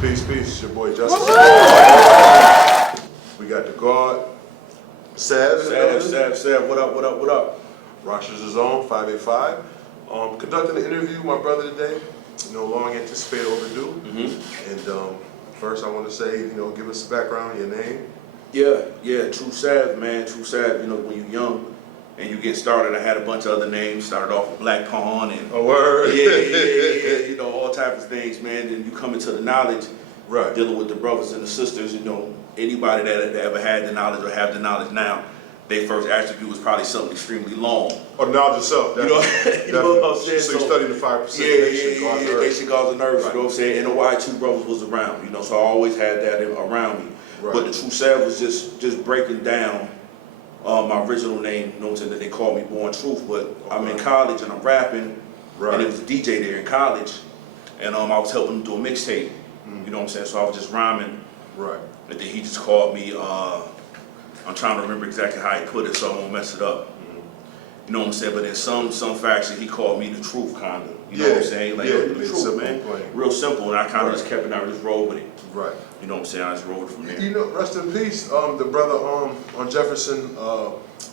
Peace, peace. It's your boy Justin. We got the guard. Sev. What up? Rochester'S own 585. Conducting an interview with my brother today. Long anticipated, overdue. And first, I want to say, give us a background, your name. Yeah. TRUESEV, man. TRUESEV. When you're young and you get started, I had a bunch of other names. Started off with Black Pawn and A word. Yeah. All types of things, man. Then you come into the knowledge, Right. dealing with the brothers and the sisters. Anybody that ever had the knowledge or have the knowledge now, their first attribute was probably something extremely long. Or knowledge itself. You know what I'm saying? So you studied the 5%. Yeah, Nation Guards and Nerves, right. You know what I'm saying? And the Y2 brothers was around, so I always had that around me. Right. But the TRUESEV was just breaking down my original name, you know what I'm saying, that they called me Born Truth. But okay. I'm in college and I'm rapping, right. And it was a DJ there in college, and I was helping him do a mixtape, you know what I'm saying? So I was just rhyming, right. And then he just called me, I'm trying to remember exactly how he put it, so I won't mess it up. You know what I'm saying? But in some fashion, he called me the truth, kind of. You know what I'm saying? Like, the truth, simple, man. Plain. Real simple, and I kind of just kept it out and just rolled with it. Right. You know what I'm saying? I just rolled from there. Rest in peace, the brother on Jefferson,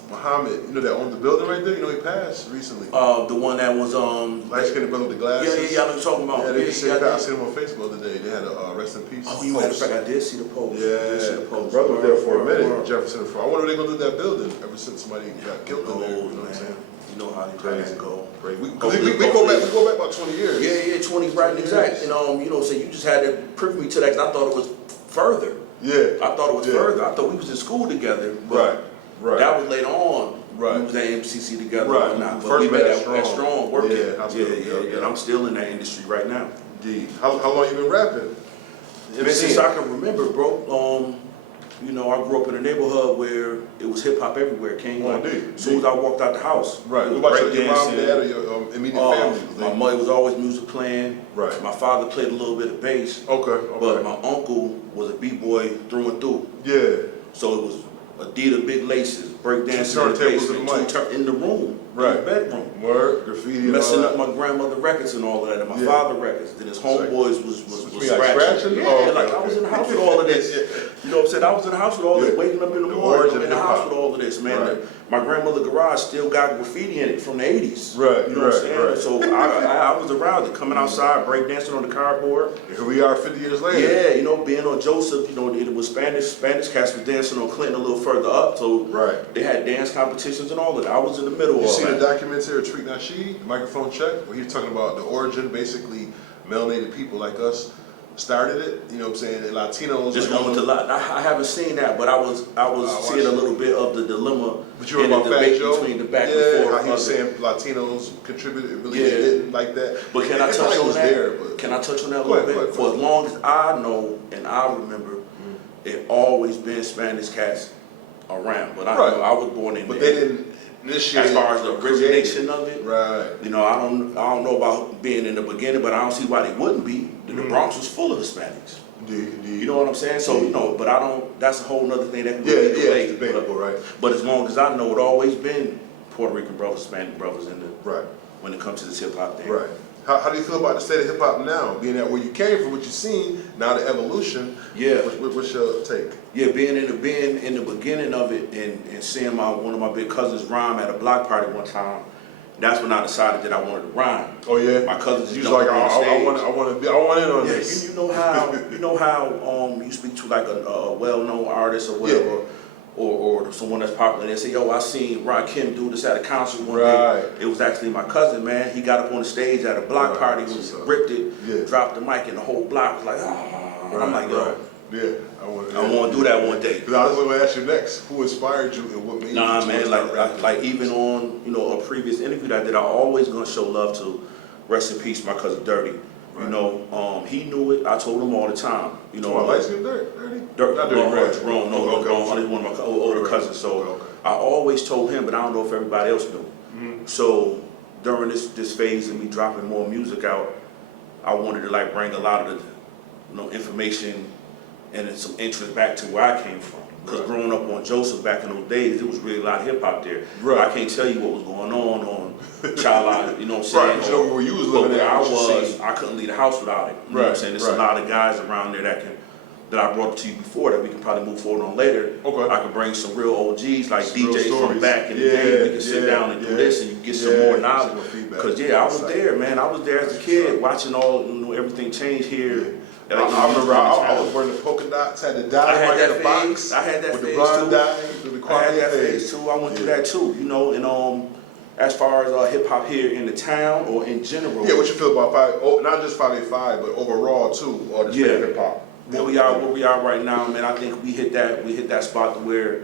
Muhammad, that owned the building right there, he passed recently. The one that was, light-skinned brother with the glasses. Yeah, I know what you're talking about. Yeah, they I seen him on Facebook the other day. They had a rest in peace. Oh, you matter of fact, I did see the post. Yeah, the brother was there for a minute, Jefferson. I wonder if they're going to do that building ever since somebody got killed in there, you know what I'm saying? You know how they go. Right. We go back about 20 years. Yeah, 20, right, exactly. And so you just had to prove me to that, because I thought it was further. Yeah. I thought it was further. I thought we was in school together. But right. That was later on. Right. We was at MCC together. Right. But we met at Strong working. Yeah. And I'm still in that industry right now. Indeed. How long you been rapping? Since I can remember, bro. I grew up in a neighborhood where it was hip hop everywhere. As soon as I walked out the house. Right. What about your mom, dad, or your immediate family? My mother was always music playing. Right. My father played a little bit of bass. Okay. But my uncle was a b-boy through and through. Yeah. So it was Adidas big laces, breakdancing in the room, right. In the bedroom. Word, graffiti, messing up my grandmother records and all of that, and my father records. Then his homeboys was scratching. I was in the house with all of this. You know what I'm saying? I was in the house with all this, waking up in the morning, in the house with all of this, man. Right. My grandmother's garage still got graffiti in it from the 80s. Right, you know what I'm saying? Right. So I was around it, coming outside, breakdancing on the cardboard. Here we are 50 years later. Yeah, being on Joseph, it was Spanish cats was dancing on Clinton a little further up, so they had dance competitions and all of that. I was in the middle of all that. You see the documentary Treat Nasheed, Microphone Check, where he's talking about the origin, basically, melanated people like us started it, you know what I'm saying, and Latinos. Just going to I haven't seen that, but I was seeing a little bit of the dilemma in the debate between the back and forth. How he was saying Latinos contributed, really didn't like that. But can I touch on that? Can I touch on that a little bit? For as long as I know and I remember, it always been Spanish cats around. But I know I was born in there. But there. they didn't initiate. As far as the origination of it, right? I don't know about being in the beginning, but I don't see why they wouldn't be. The Bronx was full of Hispanics. Indeed. You know what I'm saying? So but I don't. That's a whole other thing that can be debatable, right? But as long as I know, it always been Puerto Rican brothers, Hispanic brothers in the when it comes to this hip hop thing. Right. How do you feel about the state of hip hop now? Being that where you came from, what you've seen, now the evolution. Yeah. What's your take? Yeah, being in the beginning of it and seeing one of my big cousins rhyme at a block party one time. That's when I decided that I wanted to rhyme. Oh yeah. My cousins. You was like, I want in on this. You know how you speak to like a well-known artist or whatever. Yeah. Or someone that's popular, and they say, yo, I seen Rakim do this at a concert one day. It was actually my cousin, man. He got up on the stage at a block party, ripped it, dropped the mic, and the whole block was like, and I'm like, yo, I want to do that one day. Because I was going to ask you next, who inspired you and what made you man, like even on a previous interview that I did, I always gonna show love to, rest in peace, my cousin Dirty. He knew it. I told him all the time. Dirty? Not Dirty. Jerome. No, he's one of my older cousins. So I always told him, but I don't know if everybody else knew. So during this phase of me dropping more music out, I wanted to bring a lot of the information and it's some interest back to where I came from. Because growing up on Joseph back in those days, there was really a lot of hip hop there. Right. I can't tell you what was going on Child Line, you know what I'm saying? Right, so where you was living where at, I was, I couldn't leave the house without it. You know what I'm saying? There's a lot of guys around there that I brought up to you before that we can probably move forward on later. Okay. I could bring some real OGs like some DJs from back in the day. We can sit down and do this and you get some more knowledge. Because I was there, man. I was there as a kid watching everything change here. Yeah. I remember I was wearing the polka dots, had the dye right in the box. I had that with phase the blonde too. dye, I had that phase too. I went through that too, you know. And as far as hip hop here in the town or in general. Yeah, what you feel about not just 585, but overall too, or the hip hop. Where we are right now, man. I think we hit that spot to where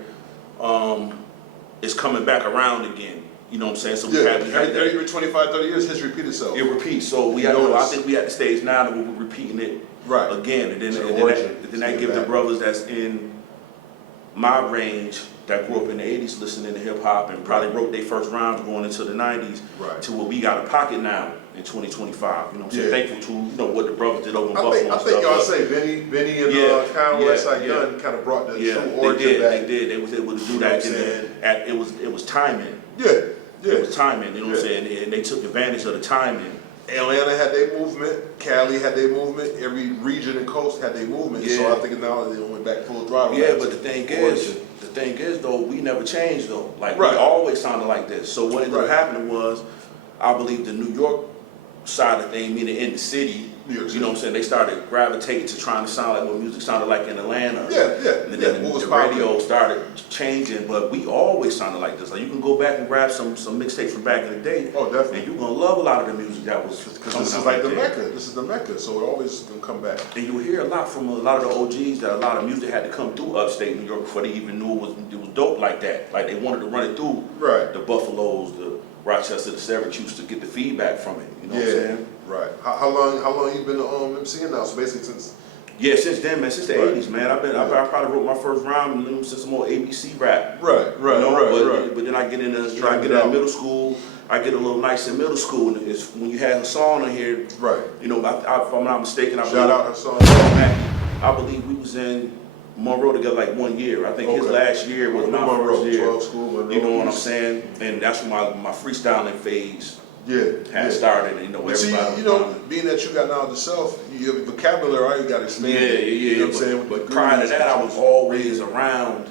it's coming back around again. You know what I'm saying? So we had every 25, 30 years, history repeats itself. It repeats. So I think we at the stage now that we're repeating it again, and then that gives the brothers that's in my range that grew up in the 80s listening to hip hop and probably wrote their first rhymes going into the 90s to what we got a pocket now in 2025. You know what I'm saying? Thankful to what the brothers did over in Buffalo. I think y'all say Benny and Kyle Westside Gun kind of brought the true origin back. They did. They was able to do that. And it was timing. It was timing. You know what I'm saying? And they took advantage of the timing. Atlanta had their movement, Cali had their movement, every region and coast had their movement. So I think now they went back full throttle. Yeah, but the thing is though, we never changed though. Like we always sounded like this. So what ended up happening was, I believe the New York side of things, meaning in the city, you know what I'm saying, they started gravitating to trying to sound like what music sounded like in Atlanta. And then the radio started changing, but we always sounded like this. Like you can go back and grab some mixtapes from back in the day. Oh, definitely. And you're gonna love a lot of the music that was because this is like the Mecca. This is the Mecca, so it always gonna come back. And you hear a lot from a lot of the OGs that a lot of music had to come through upstate New York before they even knew it was dope like that. Like they wanted to run it through the Buffaloes, the Rochester, the Syracuse to get the feedback from it. You know what I'm saying? Right. How long you been MCing now? So basically since. Yeah, since then, man. Since the '80s, man. I probably wrote my first rhyme since some more ABC rap. But then I get into middle school. I get a little nice in middle school, and it's when you had Hassan on here. You know, if I'm not mistaken, shout out Hassan. I believe we was in Monroe together like 1 year. I think his last year was my first year. 12 school, Monroe. You know what I'm saying? And that's when my freestyling phase had started. And, but see, being that you got knowledge yourself, your vocabulary already got expanded. You know what I'm saying? But prior to that, I was always around.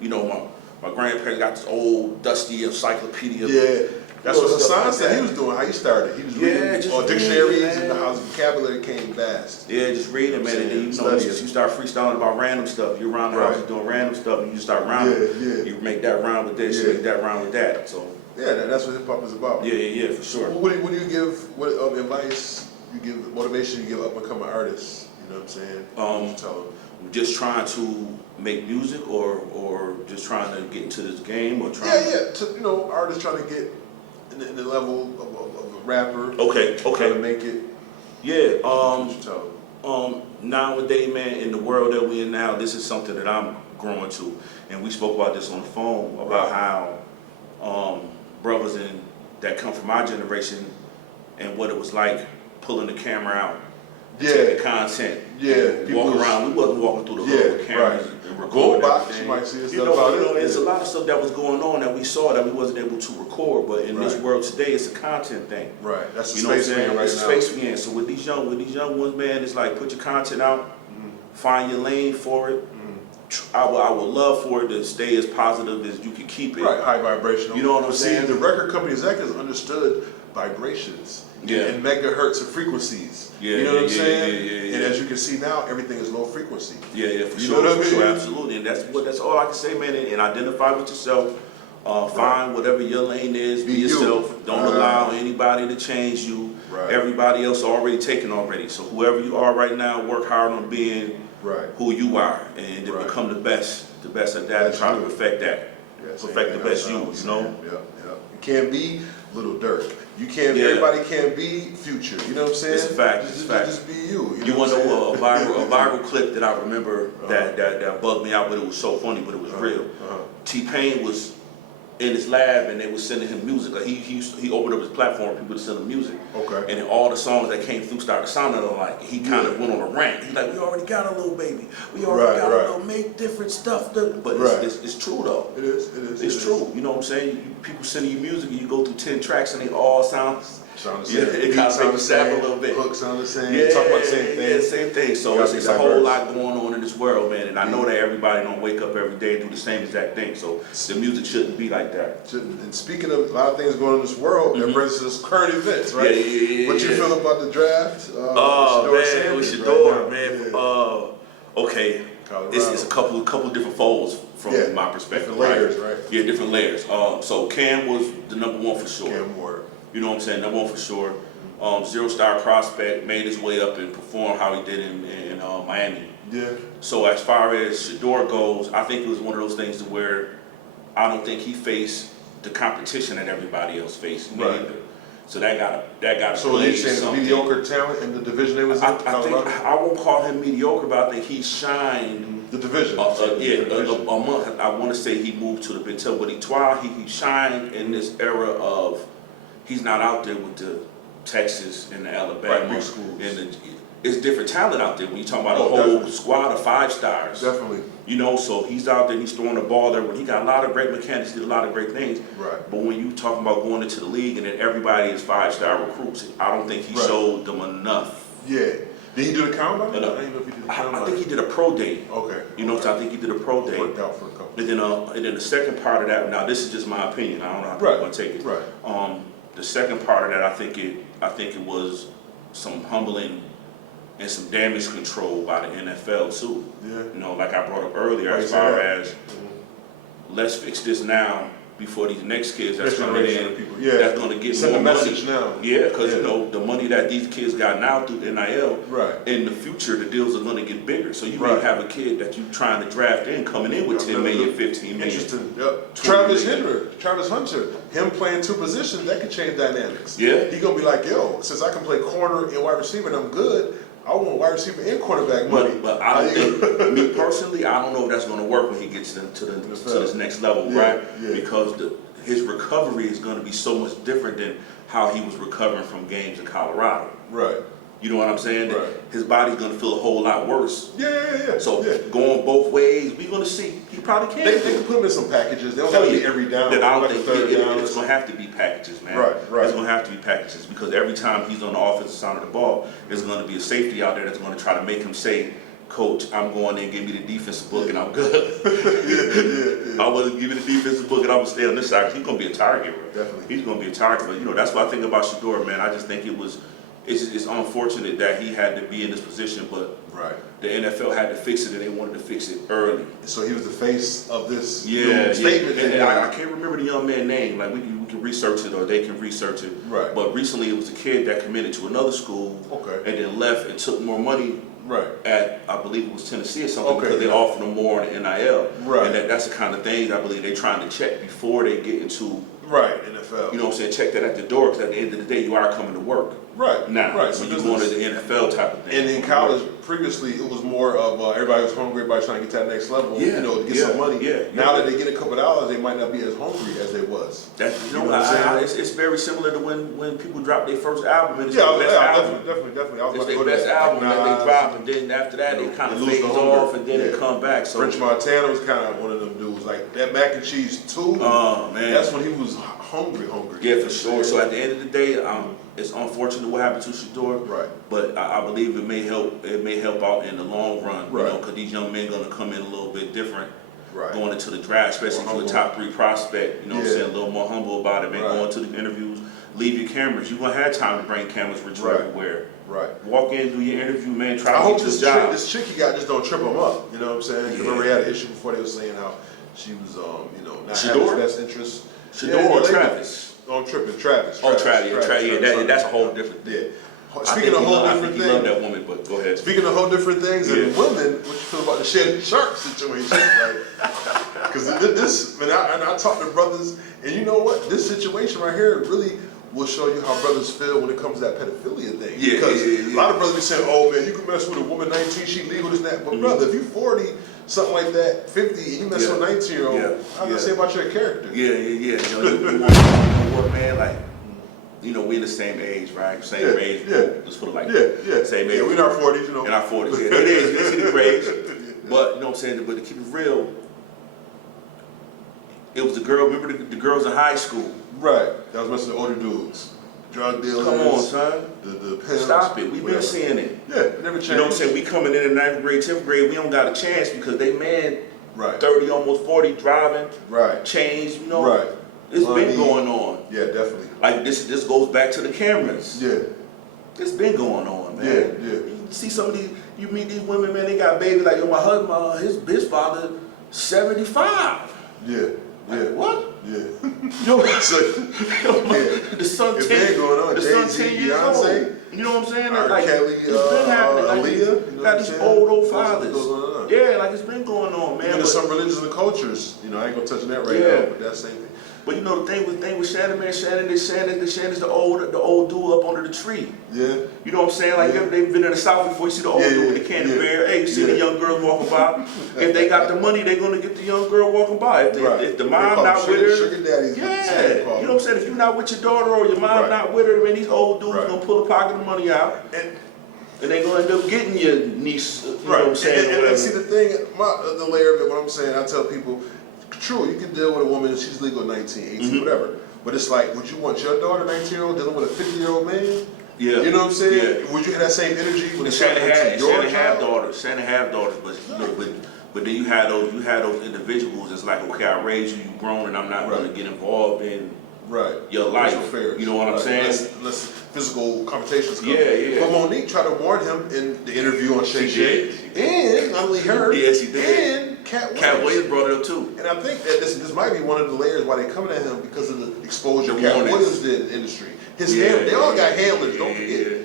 You know, my grandparents got this old dusty encyclopedia. That's what Hassan said he was doing, how he started. He was reading dictionaries and how his vocabulary came vast. Just reading, man. And then, you start freestyling about random stuff. You're around the house doing random stuff, and you start rhyming. You make that rhyme with this, you make that rhyme with that. So that's what hip hop is about. Yeah, for sure. What do you give? What advice you give? Motivation you give up and become an artist? You know what I'm saying? What you tell them? Just trying to make music, or just trying to get into this game, or trying. Artists trying to get in the level of a rapper. Okay. Trying to make it. What you tell them? Nowadays, man, in the world that we're in now, this is something that I'm growing to, and we spoke about this on the phone about how brothers that come from our generation and what it was like pulling the camera out, taking content, walk around. We wasn't walking through the hood with cameras and recording everything. You might see there's a lot of stuff that was going on that we saw that we wasn't able to record, but in this world today, it's a content thing. That's the space we're in right now. It's the space we're in. So with these young ones, man, it's like put your content out, find your lane for it. I would love for it to stay as positive as you can keep it. High vibrational. You know what I'm saying? See, the record company executives understood vibrations and megahertz of frequencies. You know what I'm saying? And as you can see now, everything is low frequency. For you sure. Know what I mean? Sure, absolutely. And that's all I can say, man. And identify with yourself. Find whatever your lane is. Be yourself. Don't allow anybody to change you. Everybody else already taken already. So whoever you are right now, work hard on being who you are, and to become the best at that, and try to perfect that. Perfect the best you know? You can't be Little Dirk. You can't. Everybody can't be Future. You know what I'm saying? It's a fact. Just be you. You want to know a viral clip that I remember that bugged me out, but it was so funny, but it was real. T-Pain was in his lab, and they were sending him music. Like he opened up his platform for people to send him music. Okay. And then all the songs that came through started sounding alike. He kind of went on a rant. He's like, we already got a little baby. We already got a little make different stuff. But it's true though. It is. It's true. You know what I'm saying? People sending you music and you go through 10 tracks and they all sound the same. Yeah, it kind of makes you sap a little bit. Hook sound the same. Talk about the same thing. Yeah, same thing. So it's a whole lot going on in this world, man. And I know that everybody don't wake up every day and do the same exact thing. So the music shouldn't be like that. And speaking of a lot of things going on in this world, that brings us to current events, right? Yeah. What you feel about the draft? With Shador, man. Okay. It's a couple different folds from my perspective. Different layers, right? Yeah, different layers. So Cam was the number one for sure. Cam Ward. You know what I'm saying? Number one for sure. 0-star prospect, made his way up and performed how he did in Miami. Yeah. So as far as Shador goes, I think it was one of those things to where I don't think he faced the competition that everybody else faced. Right. Either. So that got So you're saying mediocre talent in the division they was in? I won't call him mediocre, but I think he shined. The division. A month. I want to say he moved to the Big 12, but he shined in this era of he's not out there with the Texas and the Alabama. Big schools. It's different talent out there when you talk about a whole squad of 5 stars. Definitely. You know, so he's out there, he's throwing the ball there. He got a lot of great mechanics, did a lot of great things. Right. But when you talking about going into the league and then everybody is 5-star recruits, I don't think he showed them enough. Yeah. Did he do the combine? I don't even know if he did the combine. I think he did a pro day. Okay. You know, so I think he did a pro day. Worked out for a couple. And then the second part of that, now this is just my opinion, I don't know how people are gonna take it. Right. The second part of that, I think it was some humbling and some damage control by the NFL too. Yeah. You know, like I brought up earlier, as far as let's fix this now before these next kids that's coming in, that's going to get more money. Now. Yeah, because you know the money that these kids got now through NIL. Right. In the future, the deals are going to get bigger. So you may have a kid that you trying to draft in coming in with 10 million, 15 million. Interesting. Yep. Travis Hunter, him playing 2 positions, that could change dynamics. Yeah. He gonna be like, yo, since I can play corner and wide receiver and I'm good, I want wide receiver and cornerback money. But I don't think, me personally, I don't know if that's going to work when he gets to this next level, right? Yeah. Because his recovery is going to be so much different than how he was recovering from games in Colorado. Right. You know what I'm saying? Right. His body's going to feel a whole lot worse. Yeah. So going both ways, we're going to see. He probably can. They can put him in some packages. They don't have to be every down. Then I don't think it's going to have to be packages, man. Right. It's going to have to be packages because every time he's on the offensive side of the ball, there's going to be a safety out there that's going to try to make him say, Coach, I'm going in, give me the defensive book and I'm good. I want to give you the defensive book and I'm going to stay on this side because he's going to be a target. Definitely. He's going to be a target. But, you know, that's what I think about Shador, man. I just think it's unfortunate that he had to be in this position, but the NFL had to fix it and they wanted to fix it early. So he was the face of this statement. And I can't remember the young man's name. Like we can research it or they can research it. Right. But recently it was a kid that committed to another school and then left and took more money at, I believe it was Tennessee or something, because they offered him more in the NIL. Right. And that's the kind of things I believe they're trying to check before they get into NFL. You know what I'm saying? Check that at the door because at the end of the day you are coming to work. Right. Now, when you're going to the NFL type of thing. And in college, previously, it was more of everybody was hungry, everybody trying to get to that next level, you know, to get some money. Now that they get a couple of dollars, they might not be as hungry as they was. You know what I'm saying? It's very similar to when people drop their first album and it's their best album. Definitely. It's their best album that they drop, and then after that, they kind of fade off, and then they come back. So French Montana was kind of one of them dudes. Like that Mac and Cheese 2, man. That's when he was hungry. Yeah, for sure. So at the end of the day, it's unfortunate what happened to Shador. Right. But I believe it may help out in the long run. Right. You know, because these young men going to come in a little bit different. Right. Going into the draft, especially for a top 3 prospect. You know what I'm saying? A little more humble about it, man. Going to the interviews, leave your cameras. You're going to have time to bring cameras with you everywhere. Right. Walk in, do your interview, man. Try I to hope get your job. This chick he got just don't trip him up. You know what I'm saying? Because remember he had an issue before they were saying how she was, not having his best interest. Shador or Travis? I'm tripping, Travis. Travis. That's a whole different thing. Yeah. Speaking of whole different things. I love that woman, but go ahead. Speaking of whole different things and women, what you feel about the Shannon Sharp situation? Because this, man, I talk to brothers, and you know what? This situation right here really will show you how brothers feel when it comes to that pedophilia thing. Yeah, because yeah. a lot of brothers be saying, "Oh man, you can mess with a woman 19, she legal, this and that." But brother, if you 40, something like that, 50, and you mess with a 19-year-old, how does that say about your character? Yeah. You know what, man? Like, you know, we in the same age, right? Same age. Let's put it like that. Same age. Yeah, we in our 40s, you know. In our 40s. Yeah, it is. It's in the grades. But you know what I'm saying? But to keep it real, it was the girl. Remember the girls in high school? Right. That was messing with older dudes, drug dealers. Come on, son. The pimps. Stop it. We've been seeing it. Yeah, it never changed. You know what I'm saying? We coming in 9th grade, 10th grade. We don't got a chance because they man, 30, almost 40, driving, change. You know, it's been going on. Yeah, definitely. Like this goes back to the cameras. Yeah. It's been going on, man. Yeah. You see some of these, you meet these women, man, they got babies like, yo, my husband, his father, 75. Yeah. Like, what? Yeah. Yo, The son 10, going on. the son 10 years old. You know what I'm saying? R. Like, Kelly, it's been happening. Like, Aaliyah, you know got these old fathers. on. Yeah, like it's been going on, man. Even in some religions and cultures, you know, I ain't gonna touch on that right now, but that's the same thing. But you know the thing with Shannon, man, Shannon is the old dude up under the tree. Yeah. You know what I'm saying? Like they've been in the South before. You see the old dude with the candy bear. Hey, you see the young girls walking by. If they got the money, they're gonna get the young girl walking by. If the mom not with her, sugar daddies. you know what I'm saying? If you're not with your daughter or your mom not with her, man, these old dudes gonna pull a pocket of money out. And they gonna end up getting your niece, you know what I'm saying? And see the thing, the layer of it, what I'm saying, I tell people, true, you can deal with a woman, she's legal at 19, 18, whatever. But it's like, would you want your daughter, 19-year-old, dealing with a 50-year-old man? Yeah. You know what I'm saying? Yeah. Would you have that same energy when it's Shannon have daughters? Shannon have daughters, but you know, but then you had those individuals that's like, okay, I raised you, you grown, and I'm not gonna get involved in your life. Affairs. You know what I'm saying? Less physical confrontations come. Yeah. But Monique tried to warn him in the interview on Shay Shay. And not only her, she did. And Cat Williams. Cat Williams brought it up too. And I think that this might be one of the layers why they're coming at him because of the exposure Cat Williams did in the industry. His handler, they all got handlers, don't forget.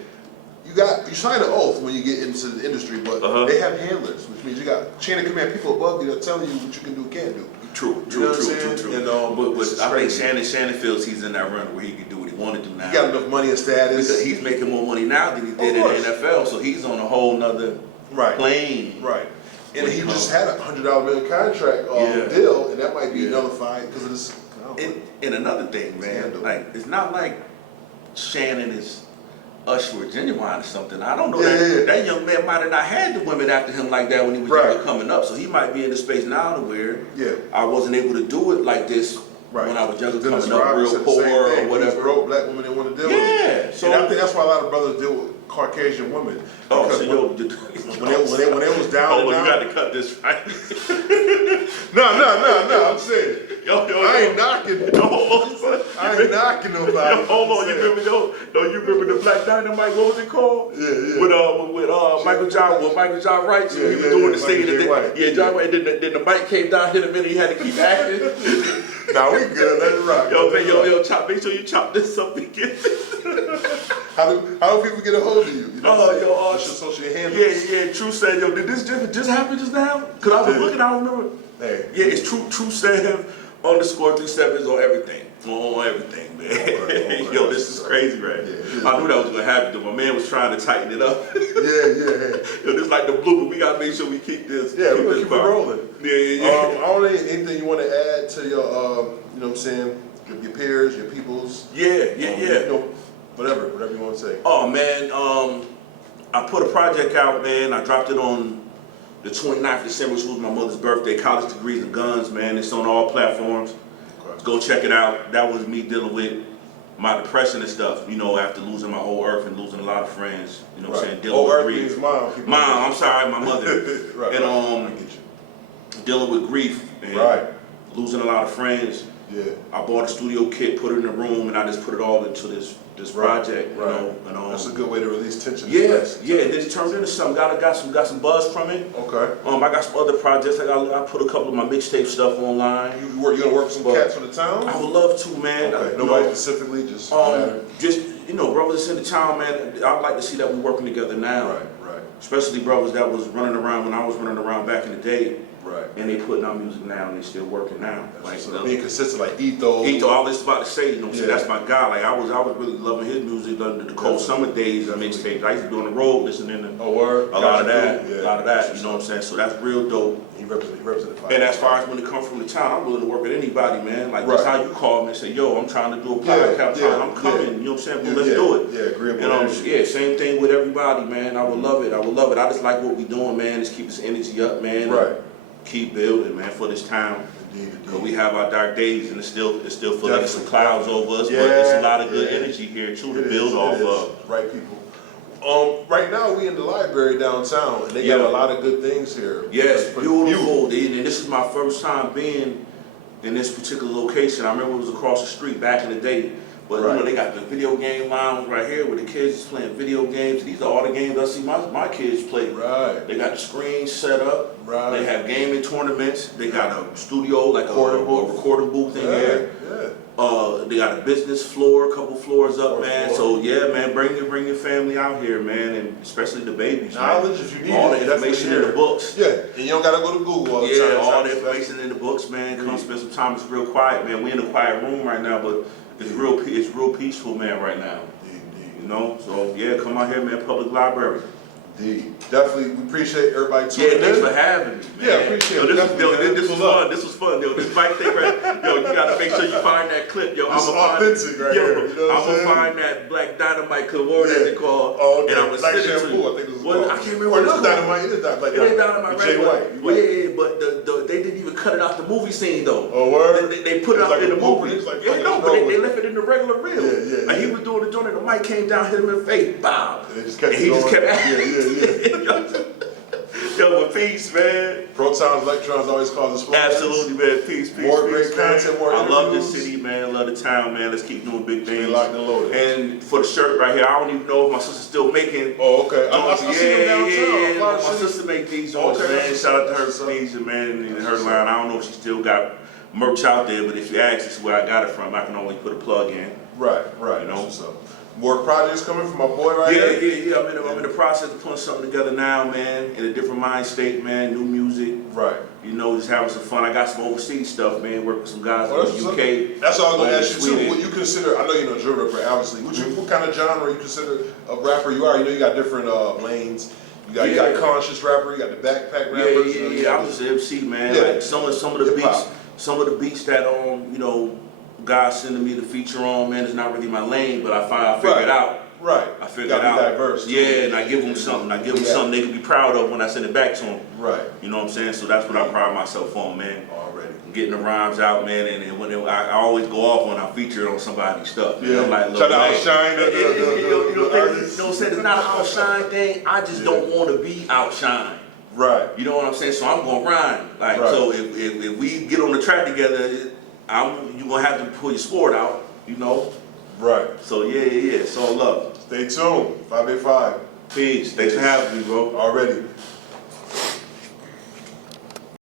You sign an oath when you get into the industry, but they have handlers, which means you got chain of command people above you that telling you what you can do, can't do. True. And, but I think Shannon feels he's in that run where he can do what he want to do now. He got enough money and status. Because he's making more money now than he did in the NFL, so he's on a whole nother plane. Right. And he just had a $100 million contract deal, and that might be nullified because of this. And another thing, man, like it's not like Shannon is Usher or Genuine or something. I don't know that young man might have not had the women after him like that when he was younger coming up. So he might be in the space now to where I wasn't able to do it like this when I was younger, coming up real poor or whatever. Broke black women didn't want to deal with it. So and I think that's why a lot of brothers deal with Caucasian women. Oh, so when it was down, you got to cut this right. No. I'm saying, I ain't knocking. I ain't knocking nobody. Hold on, you remember the Black Dynamite? What was it called? With Michael John Wright. He was doing the scene. John Wright. Then the mic came down, hit him in, and he had to keep acting. Nah, we good. Let it rock. Chop. Make sure you chop this up and get this. How do people get a hold of you? Social handles. Yeah. True said, did this just happen just now? Cause I was looking, I remember. Hey. Yeah, it's TRUESEV _37 on everything. On everything, man. Right. This is crazy, right? Yeah. I knew that was gonna happen. Though. My man was trying to tighten it up. Yeah. This like the blooper. We gotta make sure we keep this. Yeah, we're gonna keep it rolling. Yeah. I don't need anything you want to add to your, you know what I'm saying, your peers, your peoples. Yeah. You know, whatever you want to say. Oh man, I put a project out, man. I dropped it on the 29th of December, which was my mother's birthday. College Degrees and Guns, man. It's on all platforms. Okay. Go check it out. That was me dealing with my depression and stuff, after losing my whole earth and losing a lot of friends. You know what I'm saying? Dealing with grief. Mom, I'm sorry, my mother. Dealing with grief and losing a lot of friends. Yeah. I bought a studio kit, put it in the room, and I just put it all into this project. You know, and that's a good way to release tension. Yeah. This turned into something. Got some buzz from it. Okay. I got some other projects. I put a couple of my mixtape stuff online. You gonna work with some cats from the town? I would love to, man. Okay. Nobody specifically, just brothers in the town, man. I'd like to see that we're working together now. Right. especially brothers that was running around when I was running around back in the day. Right. And they putting out music now and they still working now. Like being consistent, like Ethos. Ethos, all this about to say, you know what I'm saying? That's my guy. Like I was really loving his music, the cold summer days mixtapes. I used to be on the road listening to a lot of that. You know what I'm saying? So that's real dope. He represented. And as far as when it comes from the town, I'm willing to work with anybody, man. Like that's how you call me and say, yo, I'm trying to do a podcast. I'm coming, you know what I'm saying? Well, let's do it. Yeah, agreeable. Same thing with everybody, man. I would love it. I just like what we doing, man. Just keep this energy up, man. Right. Keep building, man, for this town. Indeed. We have our dark days, and it's still feeling like some clouds over us, but it's a lot of good energy here too to build off of. Right, people. Right now we in the library downtown, and they got a lot of good things here. Yes, beautiful. And this is my first time being in this particular location. I remember it was across the street back in the day. But you know, they got the video game lounge right here where the kids is playing video games. These are all the games I see my kids play. Right. They got the screens set up. Right. They have gaming tournaments. They got a studio, like a recording booth in here. Yeah. They got a business floor, a couple floors up, man. So yeah, man, bring your family out here, man, and especially the babies. Knowledge, if you need all the information in the books. Yeah, and you don't gotta go to Google all the time. All the information in the books, man. Come spend some time. It's real quiet, man. We in a quiet room right now, but it's real peaceful, man, right now. Indeed. You know, so yeah, come out here, man. Public library. Indeed. Definitely, we appreciate everybody tuning in. Yeah, thanks for having me, man. Yeah, appreciate it. This was fun. This was fun, yo. This mic thing, right? Yo, you gotta make sure you find that clip, yo. This is authentic, right here. You know what I'm gonna find that Black Dynamite clip, whatever that's called. Oh, okay. And I'm gonna Black send it to Shampoo, you. I think it was I can't remember what it's called. Dynamite. It is Black Dynamite. It ain't Dynamite, right? Jay White. Well, yeah, but they didn't even cut it out the movie scene though. Oh, word? They put it out in the movie. Like but they left it in the regular reel. Yeah. And he was doing the joint, and the mic came down, hit him in the face, bow. And he just kept Yeah. Yo, peace, man. Protons, electrons always cause explosions. Absolutely, man. Peace. More great content, more I love interviews. this city, man. Love the town, man. Let's keep doing big things. Locked and loaded. And for the shirt right here, I don't even know if my sister's still making. Oh, okay. I see them downtown. Yeah. My sister make these joints, man. Shout out to her for these, man, and her line. I don't know if she still got merch out there, but if you ask, this is where I got it from. I can only put a plug in. Right. You know. More projects coming from my boy right here? Yeah. I'm in the process of putting something together now, man. In a different mind state, man. New music. Right. You know, just having some fun. I got some overseas stuff, man. Working with some guys from the UK. That's all I was going to ask you too. What you consider? I know you know drill rapper, obviously. What kind of genre you consider a rapper you are? You know, you got different lanes. You got conscious rapper. You got the backpack rappers. Yeah. I'm just an MC, man. Like some of the beats that you know, guys sending me the feature on, man, it's not really my lane, but I figure it out. Right. I figure it out. Diverse. Yeah, and I give them something. I give them something they can be proud of when I send it back to them. Right. You know what I'm saying? So that's what I pride myself on, man. Already. Getting the rhymes out, man, and when I always go off when I feature on somebody's stuff. Yeah. I'm like, try to outshine you know what I'm saying? It's not an outshine thing. I just don't want to be outshined. Right. You know what I'm saying? So I'm gonna rhyme. Like so, if we get on the track together, you're gonna have to pull your sport out. You know. Right. So yeah. It's all love. Stay tuned. 585. Peace. Thanks for having me, bro. Already.